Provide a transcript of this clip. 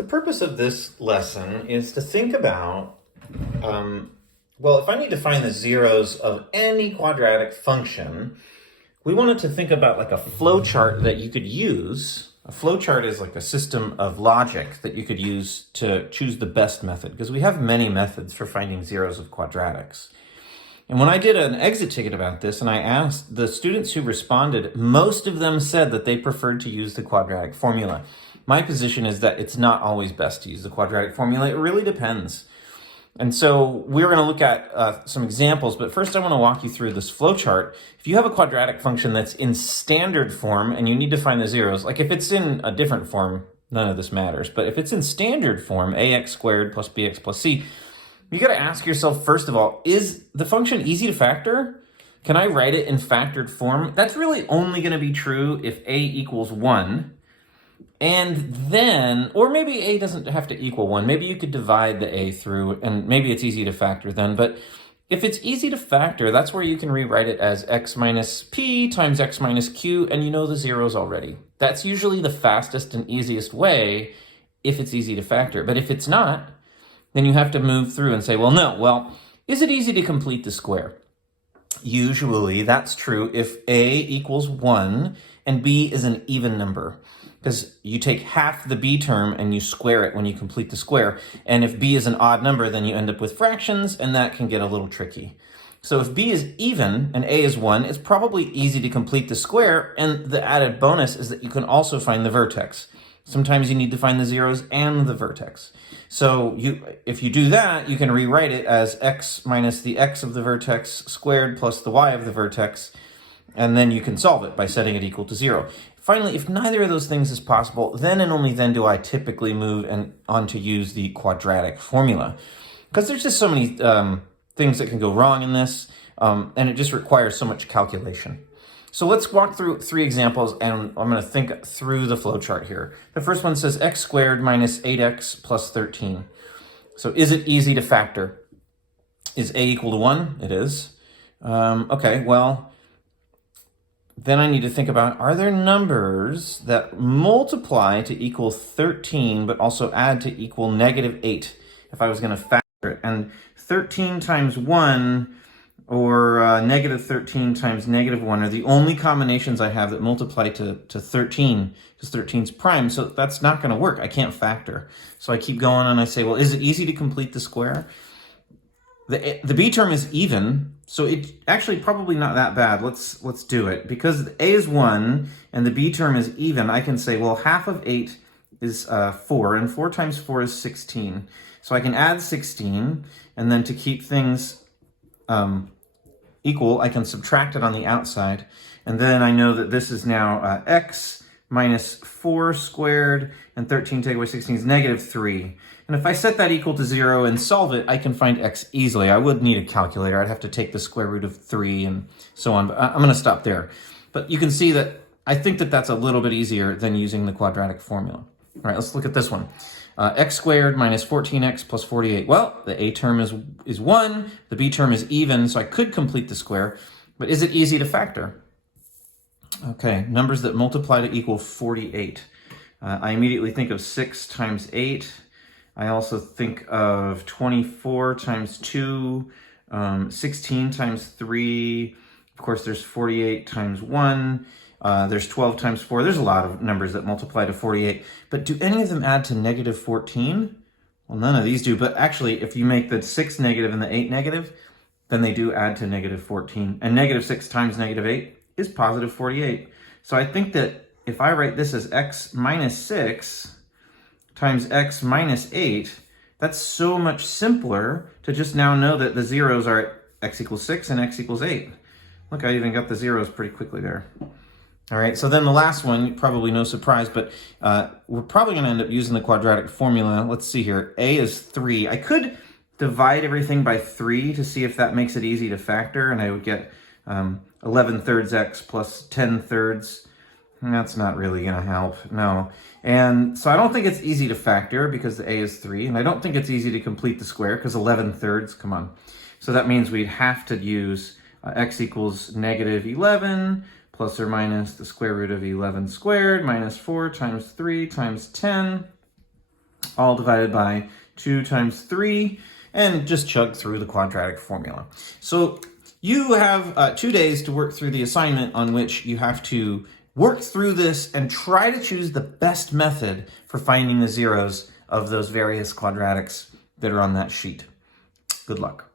The purpose of this lesson is to think about, well, if I need to find the zeros of any quadratic function, we wanted to think about like a flowchart that you could use. A flowchart is like a system of logic that you could use to choose the best method, because we have many methods for finding zeros of quadratics. And when I did an exit ticket about this and I asked the students who responded, most of them said that they preferred to use the quadratic formula. My position is that it's not always best to use the quadratic formula. It really depends. And so we're going to look at some examples, but first I want to walk you through this flowchart. If you have a quadratic function that's in standard form and you need to find the zeros, like if it's in a different form, none of this matters. But if it's in standard form, ax squared plus bx plus c, you got to ask yourself, first of all, is the function easy to factor? Can I write it in factored form? That's really only going to be true if a equals 1. And then, or maybe a doesn't have to equal 1. Maybe you could divide the a through, and maybe it's easy to factor then. But if it's easy to factor, that's where you can rewrite it as x minus p times x minus q, and you know the zeros already. That's usually the fastest and easiest way if it's easy to factor. But if it's not, then you have to move through and say, well, is it easy to complete the square? Usually that's true if a equals 1 and b is an even number, because you take half the b term and you square it when you complete the square. And if b is an odd number, then you end up with fractions, and that can get a little tricky. So if b is even and a is 1, it's probably easy to complete the square, and the added bonus is that you can also find the vertex. Sometimes you need to find the zeros and the vertex. So if you do that, you can rewrite it as x minus the x of the vertex squared plus the y of the vertex, and then you can solve it by setting it equal to 0. Finally, if neither of those things is possible, then and only then do I typically move on to use the quadratic formula. Because there's just so many things that can go wrong in this, and it just requires so much calculation. So let's walk through 3 examples, and I'm going to think through the flowchart here. The first one says x squared minus 8x plus 13. So is it easy to factor? Is a equal to 1? It is. Okay, well, then I need to think about, are there numbers that multiply to equal 13, but also add to equal negative 8, if I was going to factor it? And 13 times 1 or negative 13 times negative 1 are the only combinations I have that multiply to 13, because 13 is prime, so that's not going to work. I can't factor. So I keep going and I say, well, is it easy to complete the square? The b term is even, so it's actually probably not that bad. Let's do it. Because a is 1 and the b term is even, I can say, well, half of 8 is 4, and 4 times 4 is 16. So I can add 16, and then to keep things equal, I can subtract it on the outside, and then I know that this is now x minus 4 squared, and 13 take away 16 is negative 3. And if I set that equal to 0 and solve it, I can find x easily. I would need a calculator. I'd have to take the square root of 3 and so on, but I'm going to stop there. But you can see that I think that that's a little bit easier than using the quadratic formula. All right, let's look at this one. X squared minus 14x plus 48. Well, the a term is 1, the b term is even, so I could complete the square, but is it easy to factor? Okay, numbers that multiply to equal 48. I immediately think of 6 times 8. I also think of 24 times 2, 16 times 3. Of course, there's 48 times 1. There's 12 times 4. There's a lot of numbers that multiply to 48. But do any of them add to negative 14? Well, none of these do. But actually, if you make the 6 negative and the 8 negative, then they do add to negative 14. And negative 6 times negative 8 is positive 48. So I think that if I write this as x minus 6 times x minus 8, that's so much simpler to just now know that the zeros are at x equals 6 and x equals 8. Look, I even got the zeros pretty quickly there. All right, so then the last one, probably no surprise, but we're probably going to end up using the quadratic formula. Let's see here. A is 3. I could divide everything by 3 to see if that makes it easy to factor, and I would get 11 thirds x plus 10 thirds. That's not really going to help, no. And so I don't think it's easy to factor because the a is 3, and I don't think it's easy to complete the square because 11 thirds, come on. So that means we'd have to use x equals negative 11 plus or minus the square root of 11 squared minus 4 times 3 times 10. all divided by 2 times 3, and just chug through the quadratic formula. So you have 2 days to work through the assignment on which you have to work through this and try to choose the best method for finding the zeros of those various quadratics that are on that sheet. Good luck.